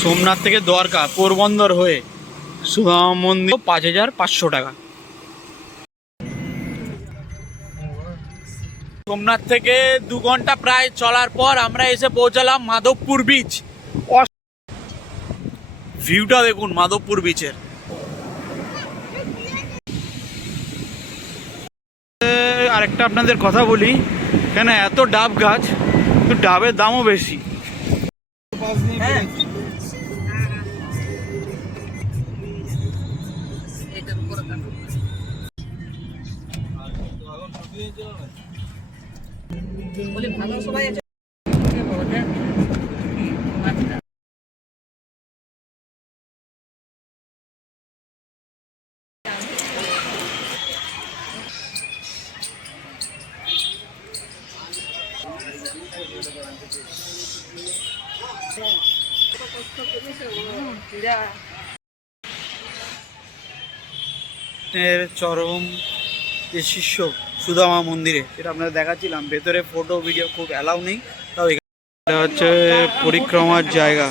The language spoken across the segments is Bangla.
সোমনাথ থেকে দ্বারকা পোরবন্দর হয়ে সুদামা মন্দির 5500 টাকা। সোমনাথ থেকে 2 ঘন্টা প্রায় চলার পর আমরা এসে পৌঁছালাম মাধবপুর বিচ। ভিউটা দেখুন মাধবপুর বিচের। আরেকটা আপনাদের কথা বলি, কেন এত ডাব গাছ, তো ডাবের দামও বেশি। চরম যে শিষ্য সুদামা মন্দিরে, এটা আপনাদের দেখাচ্ছিলাম। ভেতরে ফটো ভিডিও খুব অ্যালাউ নেই, তাও এটা হচ্ছে পরিক্রমার জায়গা।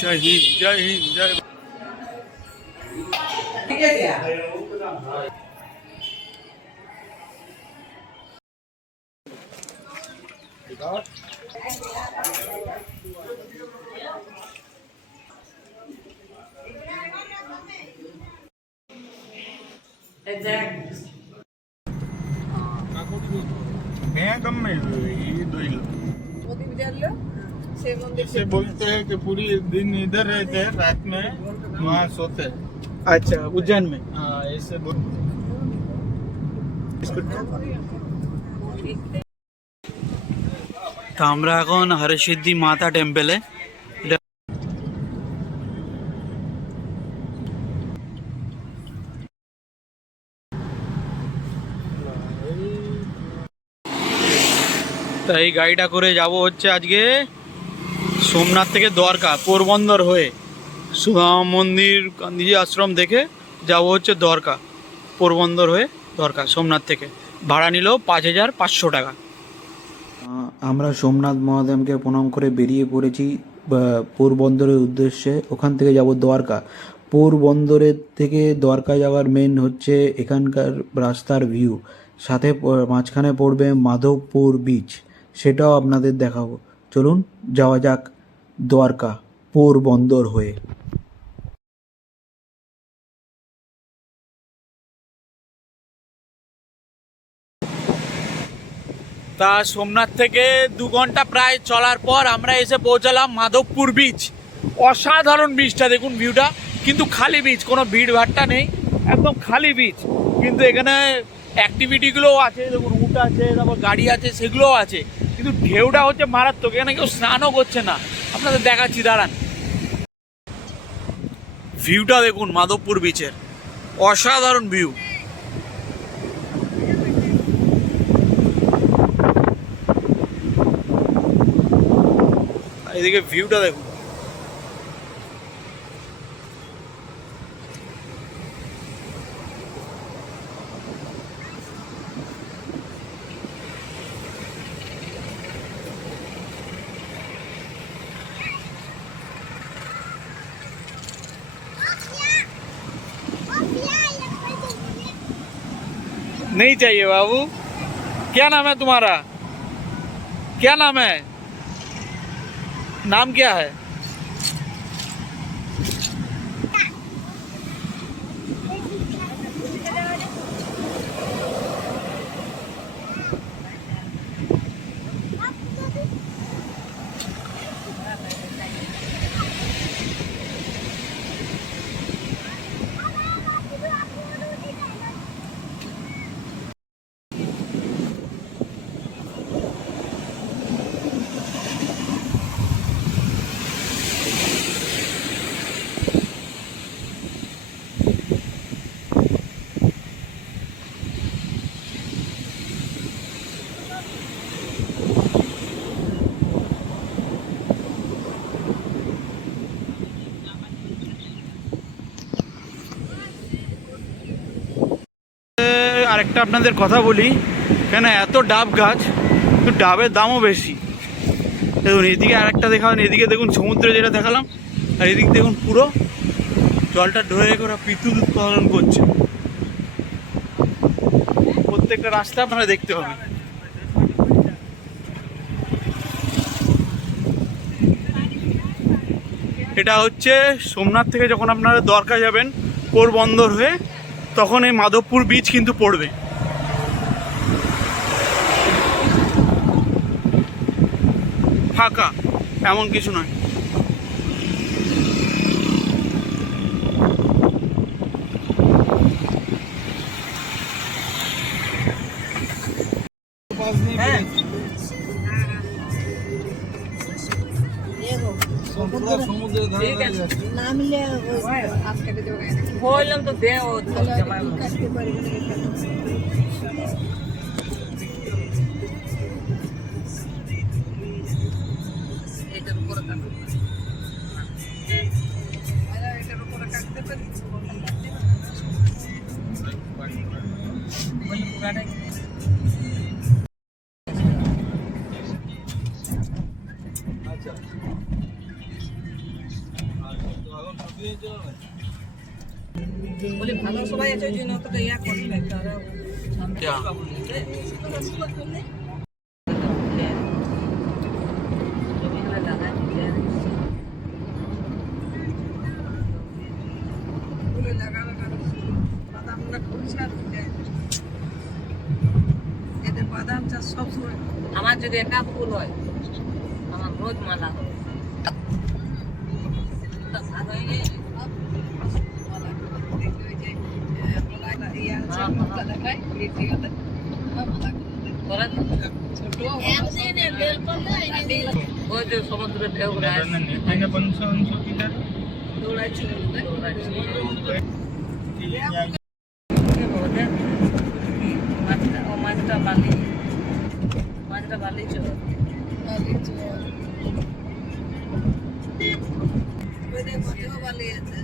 জয় হিন্দ, জয় হিন্দ, জয়। से बोलते हैं कि पूरी दिन इधर रहते हैं, रात में वहाँ सोते हैं। अच्छा, उज्जैन में। हाँ, ऐसे তো আমরা এখন হরসিদ্ধি মাতা টেম্পলে। তো এই গাড়িটা করে যাব হচ্ছে আজকে সোমনাথ থেকে দ্বারকা পোরবন্দর হয়ে সুদামা মন্দির গান্ধীজি আশ্রম দেখে যাব হচ্ছে দ্বারকা, পোরবন্দর হয়ে দ্বারকা সোমনাথ থেকে। ভাড়া নিল 5500 টাকা। আমরা সোমনাথ মহাদেবকে প্রণাম করে বেরিয়ে পড়েছি পোরবন্দরের উদ্দেশ্যে। ওখান থেকে যাব দ্বারকা। পোরবন্দরের থেকে দ্বারকা যাওয়ার মেন হচ্ছে এখানকার রাস্তার ভিউ, সাথে মাঝখানে পড়বে মাধবপুর বিচ, সেটাও আপনাদের দেখাবো। চলুন যাওয়া যাক দ্বারকা পোরবন্দর হয়ে। তা সোমনাথ থেকে 2 ঘন্টা প্রায় চলার পর আমরা এসে পৌঁছালাম মাধবপুর বিচ। অসাধারণ বিচটা দেখুন, ভিউটা কিন্তু খালি বিচ, কোনো ভিড় ভাট্টা নেই, একদম খালি বিচ। কিন্তু এখানে অ্যাক্টিভিটিগুলোও আছে, দেখুন উট আছে, তারপর গাড়ি আছে, সেগুলোও আছে। কিন্তু ঢেউটা হচ্ছে মারাত্মক, এখানে কেউ স্নানও করছে না। আপনাদের দেখাচ্ছি, দাঁড়ান। ভিউটা দেখুন মাধবপুর বিচের, অসাধারণ ভিউ। এদিকে ভিউটা দেখুন। नहीं चाहिए बाबू। क्या नाम है तुम्हारा? क्या नाम है? नाम क्या है? একটা আপনাদের কথা বলি, কেন এত ডাব গাছ, তো ডাবের দামও বেশি। দেখুন এদিকে আর একটা দেখাবেন, এদিকে দেখুন সমুদ্র যেটা দেখালাম, আর এদিকে দেখুন পুরো জলটা ধরে ওরা বিদ্যুৎ উৎপাদন করছে। প্রত্যেকটা রাস্তা আপনারা দেখতে পাবেন। এটা হচ্ছে সোমনাথ থেকে যখন আপনারা দ্বারকা যাবেন পোরবন্দর হয়ে, তখন এই মাধবপুর বীচ কিন্তু পড়বে। ফাঁকা, এমন কিছু নয়। पास नहीं पूरा समुद्र না মিলে বললাম তো দে ও জমা এটার উপরে কাটতে এটার উপরে কাটতে পারি বলি পুরাটাই বলি ভালো সবাই আছে যে নতো ইয়া করি না তারা বাদাম চাষ সবসময় আমার যদি একা ফুল হয় আমার রোজ মালা হয় সমুদ্রের ঢেউ মাছটা বালি চল বালি আছে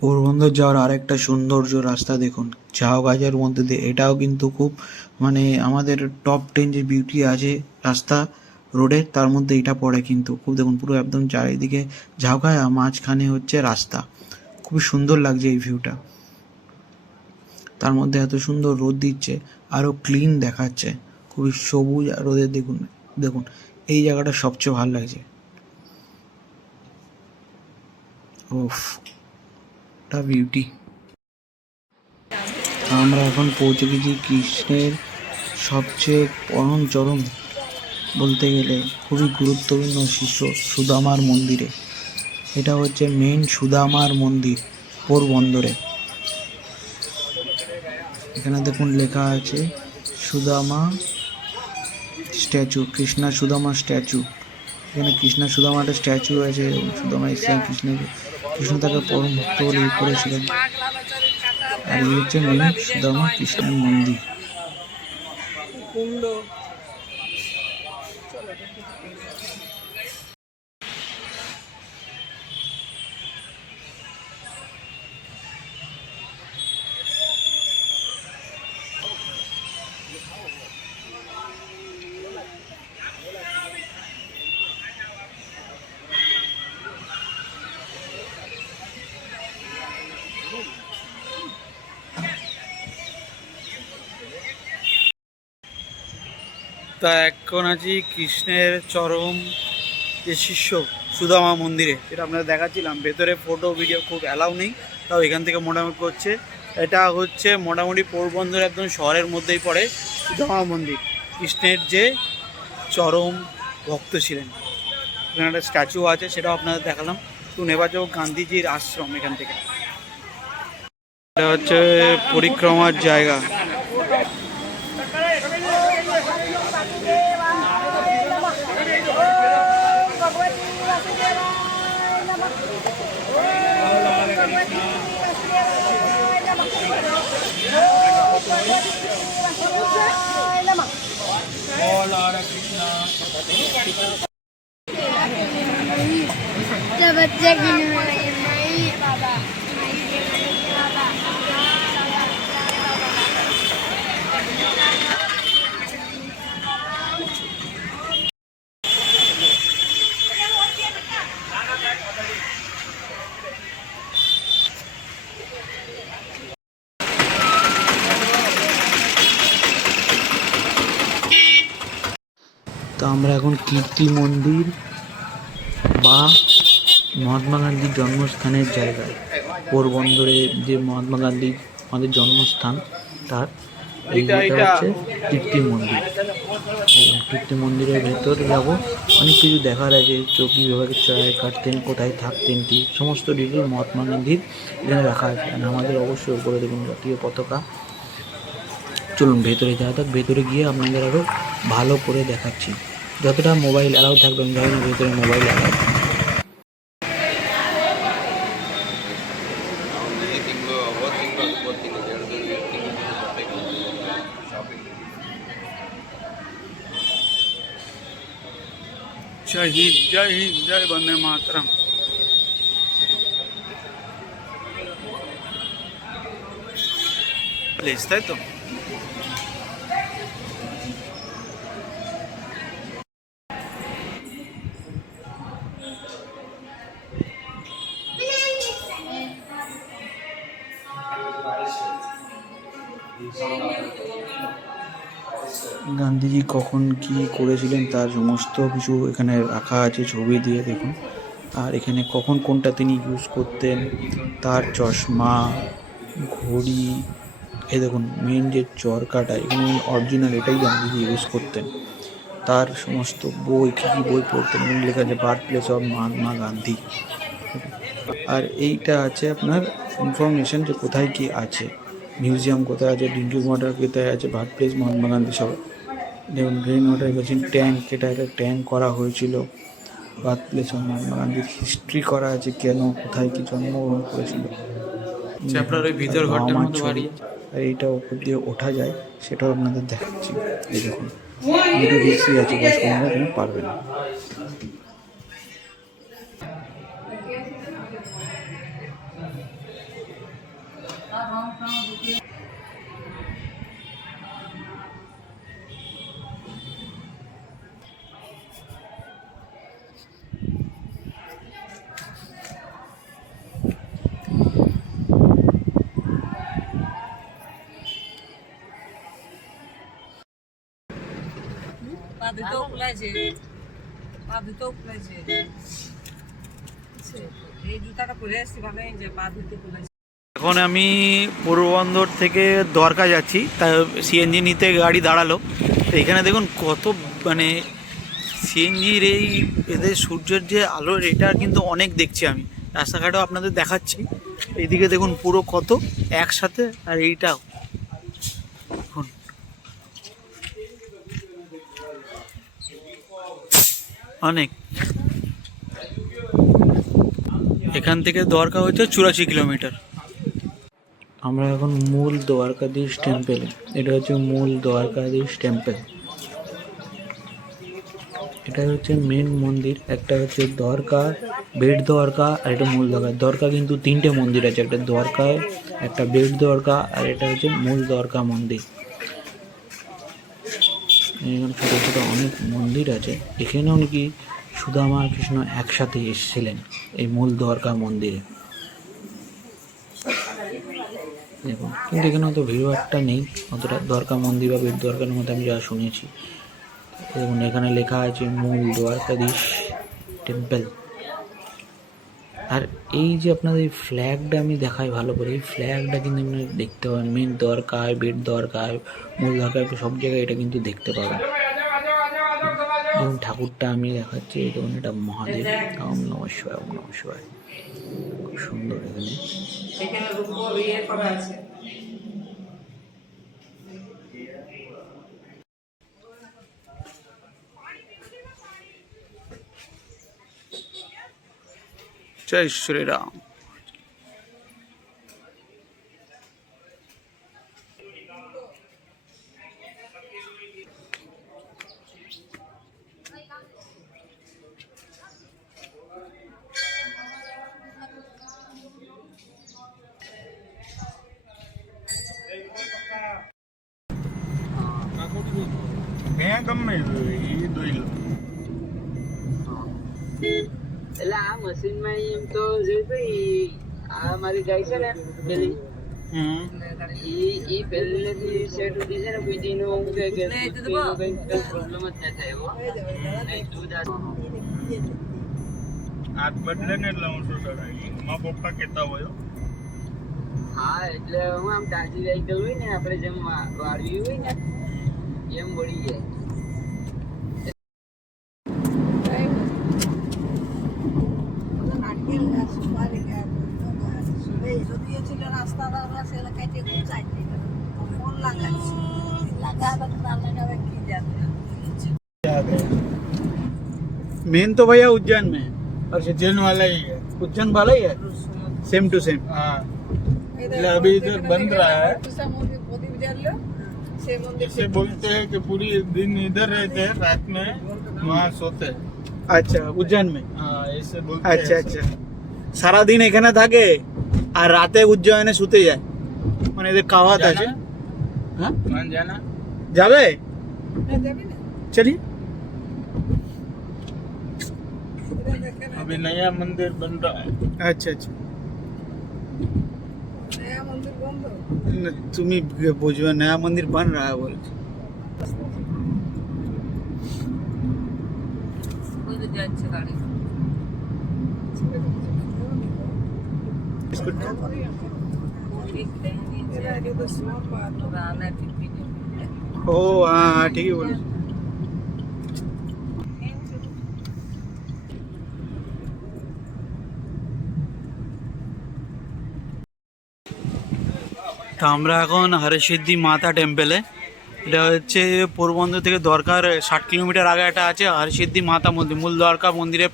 পোরবন্দর যাওয়ার আরেকটা সৌন্দর্য রাস্তা দেখুন, ঝাউ গাছের মধ্যে দিয়ে। এটাও কিন্তু খুব মানে আমাদের টপ 10 যে বিউটি আছে রাস্তা রোডে, তার মধ্যে এটা পড়ে কিন্তু। খুব দেখুন পুরো একদম চারিদিকে ঝাউ গাছ, আর মাঝখানে হচ্ছে রাস্তা। খুবই সুন্দর লাগছে এই ভিউটা। তার মধ্যে এত সুন্দর রোদ দিচ্ছে, আরও ক্লিন দেখাচ্ছে, খুবই সবুজ রোদে। দেখুন দেখুন এই জায়গাটা সবচেয়ে ভালো লাগছে। ওফ, একটা বিউটি। আমরা এখন পৌঁছে গেছি কৃষ্ণের সবচেয়ে পরম চরম বলতে গেলে খুবই গুরুত্বপূর্ণ শিষ্য সুদামার মন্দিরে। এটা হচ্ছে মেন সুদামার মন্দির পোরবন্দরে। এখানে দেখুন লেখা আছে সুদামা স্ট্যাচু, কৃষ্ণা সুদামা স্ট্যাচু। এখানে কৃষ্ণা সুদামাটা স্ট্যাচু আছে। সুদামা এসে কৃষ্ণ তাকে পরম ভক্ত বলে করেছিলেন। আর এই হচ্ছে মেন সুদামা কৃষ্ণের মন্দির। তা এখন আছি কৃষ্ণের চরম যে শিষ্য সুদামা মন্দিরে, যেটা আপনাদের দেখাচ্ছিলাম। ভেতরে ফটো ভিডিও খুব অ্যালাউ নেই, তাও এখান থেকে মোটামুটি করছে। এটা হচ্ছে মোটামুটি পোরবন্দর একদম শহরের মধ্যেই পড়ে সুদামা মন্দির। কৃষ্ণের যে চরম ভক্ত ছিলেন, এখানে একটা স্ট্যাচু আছে, সেটাও আপনাদের দেখালাম। তো নেবাজক গান্ধীজির আশ্রম এখান থেকে। এটা হচ্ছে পরিক্রমার জায়গা। बोल हरे कृष्णा। जब बच्चे की नहीं बाबा তো আমরা এখন কীর্তি মন্দির বা মহাত্মা গান্ধীর জন্মস্থানের জায়গায়, পোরবন্দরে যে মহাত্মা গান্ধীর আমাদের জন্মস্থান, তার এইটা হচ্ছে কীর্তি মন্দির। এবং কীর্তি মন্দিরের ভেতরে যাবো, অনেক কিছু দেখার আছে, কীভাবে চায় কাটতেন, কোথায় থাকতেন, কি সমস্ত ডিটেল মহাত্মা গান্ধীর এখানে রাখা আছে। আর আমাদের অবশ্যই উপরে দেখুন জাতীয় পতাকা। চলুন ভেতরে যাওয়া যাক, ভেতরে গিয়ে আপনাদের আরও ভালো করে দেখাচ্ছি। যতটা মোবাইল অ্যালাউ থাকবে, আমি জানি না ভেতরে মোবাইল অ্যালাউ। जय हिंद, जय हिंद, जय वंदे मातरम। प्लीज তাই তো। গান্ধীজি কখন কি করেছিলেন তার সমস্ত কিছু এখানে রাখা আছে ছবি দিয়ে, দেখুন। আর এখানে কখন কোনটা তিনি ইউজ করতেন, তার চশমা, ঘড়ি, এই দেখুন মেন যে চরকাটা, এখানে অরিজিনাল এটাই গান্ধীজি ইউজ করতেন। তার সমস্ত বই, কী কী বই পড়তেন, এখানে লেখা আছে birth place of Mahatma Gandhi. আর এইটা আছে আপনার ইনফরমেশন যে কোথায় কি আছে, মিউজিয়াম কোথায় আছে, ড্রিঙ্কিং ওয়াটার কোথায় আছে, বার্থ প্লেস মহাত্মা গান্ধী সব। যেমন গ্রেন ওয়াটার গেছেন, ট্যাঙ্ক, এটা একটা ট্যাঙ্ক করা হয়েছিল। বার্থ প্লেস অফ মহাত্মা গান্ধীর হিস্ট্রি করা আছে, কেন কোথায় কি জন্মগ্রহণ করেছিল। আপনার ওই ভিতর ঘরটার আমার মধ্যে ছবি। বাড়ি। আর এইটা ওপর দিয়ে ওঠা যায়, সেটাও আপনাদের দেখাচ্ছি। এই দেখুন দুটো রিক্সি আছে, বয়স্ক মহিলা এখানে পারবে না। পা দুটো খুলেছে, পা দুটো খুলেছে। এই জুতাটা পরে এসছি, ভালো যে পা দুটো খুলেছে। এখন আমি পূর্ববন্দর থেকে দ্বারকা যাচ্ছি, তাই সিএনজি নিতে গাড়ি দাঁড়ালো। তো এখানে দেখুন কত মানে সিএনজির এই এদের সূর্যের যে আলোর, এটা কিন্তু অনেক দেখছি আমি, রাস্তাঘাটেও আপনাদের দেখাচ্ছি। এইদিকে দেখুন পুরো কত একসাথে, আর এইটাও দেখুন অনেক। এখান থেকে দ্বারকা হচ্ছে 84 কিলোমিটার। আমরা এখন মূল দ্বারকাধীশ টেম্পেলে, এটা হচ্ছে মূল দ্বারকাধীশ টেম্পেল। এটা হচ্ছে মেন মন্দির, একটা হচ্ছে দ্বারকা, বেট দ্বারকা, আর এটা মূল দ্বারকা। দ্বারকা কিন্তু তিনটে মন্দির আছে, একটা দ্বারকায়, একটা বেট দ্বারকা, আর এটা হচ্ছে মূল দ্বারকা মন্দির। এখানে ছোটো ছোটো অনেক মন্দির আছে। এখানেও নাকি সুদামা আর কৃষ্ণ একসাথে এসেছিলেন এই মূল দ্বারকা মন্দিরে, দেখুন। কিন্তু এখানে অত ভিড়ভাড়টা নেই অতটা, দ্বারকা মন্দির বা বেট দ্বারকার মধ্যে আমি যা শুনেছি। দেখুন এখানে লেখা আছে মূল দ্বারকাধীশ টেম্পল। আর এই যে আপনাদের এই ফ্ল্যাগটা আমি দেখাই ভালো করে, এই ফ্ল্যাগটা কিন্তু আপনারা দেখতে পাবেন মেন দ্বারকায়, বেট দ্বারকায়, মূল দ্বারকায়, সব জায়গায় এটা কিন্তু দেখতে পাবেন। দেখুন ঠাকুরটা আমি দেখাচ্ছি, এই দেখুন এটা মহাদেব, ওম নমঃ শিবায়, ওম নমঃ শিবায়। খুব সুন্দর এখানে। এখানে রূপো ইয়ে করা আছে। जय श्री राम। ગામમાં એ દોઈ લો. એટલે આ મશીનમાં એમ તો જોયું આ મારી ગાય છે ને પેલી ઈ પહેલેથી સેટ ઉઠી છે ને કોઈ દીનો હું કે પ્રોબ્લેમ જ ન થાય એવો નહીં દૂધ હાથ બદલે ને એટલે હું શું કરાય મારા પપ્પા કહેતા હોય હા એટલે હું આમ તાજી રાઈ હોય ને આપણે જેમ વાળવી હોય ને એમ વળી જાય. मेन तो भैया उज्जैन में है और उज्जैन वाला ही है. उज्जैन वाला ही है सेम टू सेम. हाँ એટલે अभी इधर बन रहा है. इसे बोलते हैं कि पूरी दिन इधर रहते हैं रात में वहाँ सोते हैं. अच्छा उज्जैन में. हाँ ऐसे बोलते আচ্ছা हैं. আচ্ছা সারা দিন এখানে থাকে আর রাতে উজ্জয়নে শুতে যায় মানে এদের কাওয়াত আছে. হ্যাঁ मान जाना. যাবে চলিए. अभी नया मंदिर बन रहा है. আচ্ছা আচ্ছা না, তুমি বুঝবে নয়া মন্দির बन रहा है বলছে. ওই তো যাচ্ছে গাড়ি बिस्कुट खाओ. ও হ্যাঁ হ্যাঁ ঠিকই বলেছো. তা আমরা এখন হরসিদ্ধি মাতা টেম্পেলে. এটা হচ্ছে পোরবন্দর থেকে দরকার 60 কিলোমিটার আগে একটা আছে হরসিদ্ধি মাতা মন্দির. মূল দ্বারকা মন্দিরে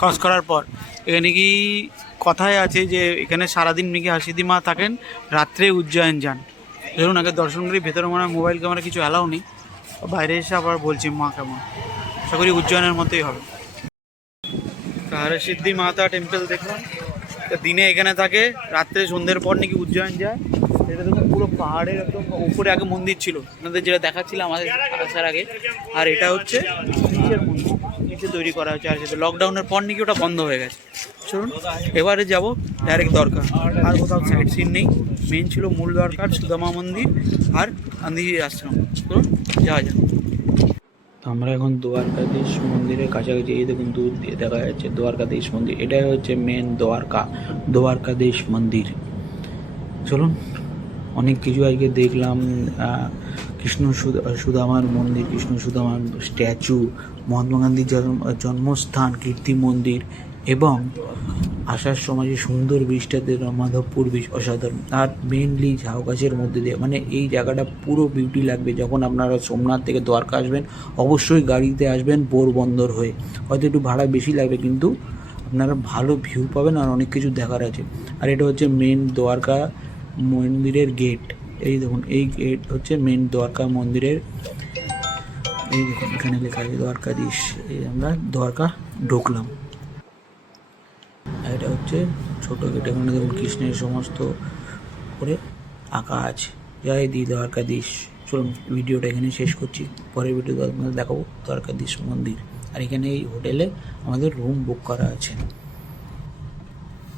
ক্রস করার পর এখানে কি কথায় আছে যে এখানে সারাদিন নাকি হরসিদ্ধি মা থাকেন, রাত্রে উজ্জয়ন যান. ধরুন আগে দর্শন করি. ভেতরে মনে হয় মোবাইল ক্যামেরা কিছু অ্যালাউ নেই. বাইরে এসে আবার বলছি মা কেমন. আশা করি উজ্জয়নের মতোই হবে. হরসিদ্ধি মাতা টেম্পেল দেখলাম. দিনে এখানে থাকে, রাত্রে সন্ধ্যের পর নাকি উজ্জয়ন যায়. এটা দেখুন পুরো পাহাড়ের একদম উপরে আগে মন্দির ছিল আপনাদের যেটা দেখাচ্ছিলাম আমাদের আসার আগে. আর এটা হচ্ছে নিচের মন্দির, নিচে তৈরি করা হচ্ছে. আর সেটা লকডাউনের পর নাকি ওটা বন্ধ হয়ে গেছে. চলুন এবারে যাব ডাইরেক্ট দ্বারকা. আর কোথাও সাইড সিন নেই. মেন ছিল মূল দ্বারকার সুদামা মন্দির আর গান্ধীজির আশ্রম. চলুন যাওয়া যাক. আমরা এখন দ্বারকাধীশ মন্দিরের কাছাকাছি. এই দেখুন দূর দিয়ে দেখা যাচ্ছে দ্বারকাধীশ মন্দির. এটাই হচ্ছে মেন দ্বারকাধীশ মন্দির. চলুন অনেক কিছু আজকে দেখলাম. কৃষ্ণ সুদামার মন্দির, কৃষ্ণ সুদামার স্ট্যাচু, মহাত্মা গান্ধীর জন্মস্থান, কীর্তি মন্দির এবং আসার সময় যে সুন্দর বীজটাতে মাধবপুর বীজ অসাধারণ. আর মেনলি ঝাউ গাছের মধ্যে দিয়ে মানে এই জায়গাটা পুরো বিউটি লাগবে. যখন আপনারা সোমনাথ থেকে দ্বারকা আসবেন অবশ্যই গাড়িতে আসবেন পোরবন্দর হয়ে. হয়তো একটু ভাড়া বেশি লাগবে কিন্তু আপনারা ভালো ভিউ পাবেন আর অনেক কিছু দেখার আছে. আর এটা হচ্ছে মেন দ্বারকা মন্দিরের গেট. এই দেখুন এই গেট হচ্ছে মেন দ্বারকা মন্দিরের. এই দেখুন এখানে লেখা আছে দ্বারকাধীশ. এই আমরা দ্বারকা ঢুকলাম. এটা হচ্ছে ছোটো গেট. এখানে দেখুন কৃষ্ণের সমস্ত করে আঁকা আছে. জয় দি দ্বারকাধীশ. চলুন ভিডিওটা এখানে শেষ করছি. পরের ভিডিওতে আপনাদের দেখাবো দ্বারকাধীশ মন্দির. আর এখানে এই হোটেলে আমাদের রুম বুক করা আছে.